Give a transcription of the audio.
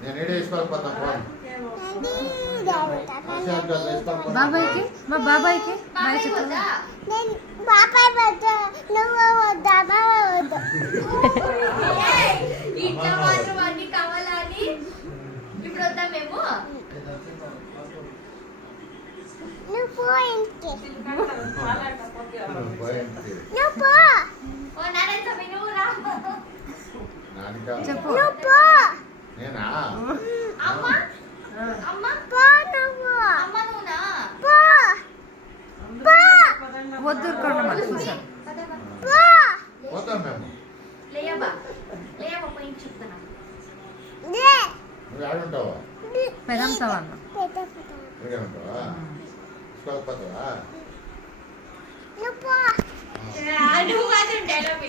నేను ఏడే వేసుకోకపోతాను ఫోన్ బాబాయ్కి మా బాబాయ్కి బాయ్ చెప్పు. ఇట్లా మాత్రం అన్ని కావాలని ఇప్పుడు వద్దాం మేము. ఓ నాన్న సమీ నువ్వు రా. చెప్పు. నేనా అమ్మ అమ్మ అమ్మ నువ్వునా. వద్దురుకోండి మరి చూసాను. పోతాం మేము. లేయబ్బా లేయబ్బా పోయి చెప్తాను. నువ్వు ఆడుంటావా పెదం సవన్న ఇక్కడే ఉంటావా తీసుకోకపోతావా నువ్వు మాత్రం డైలాగ్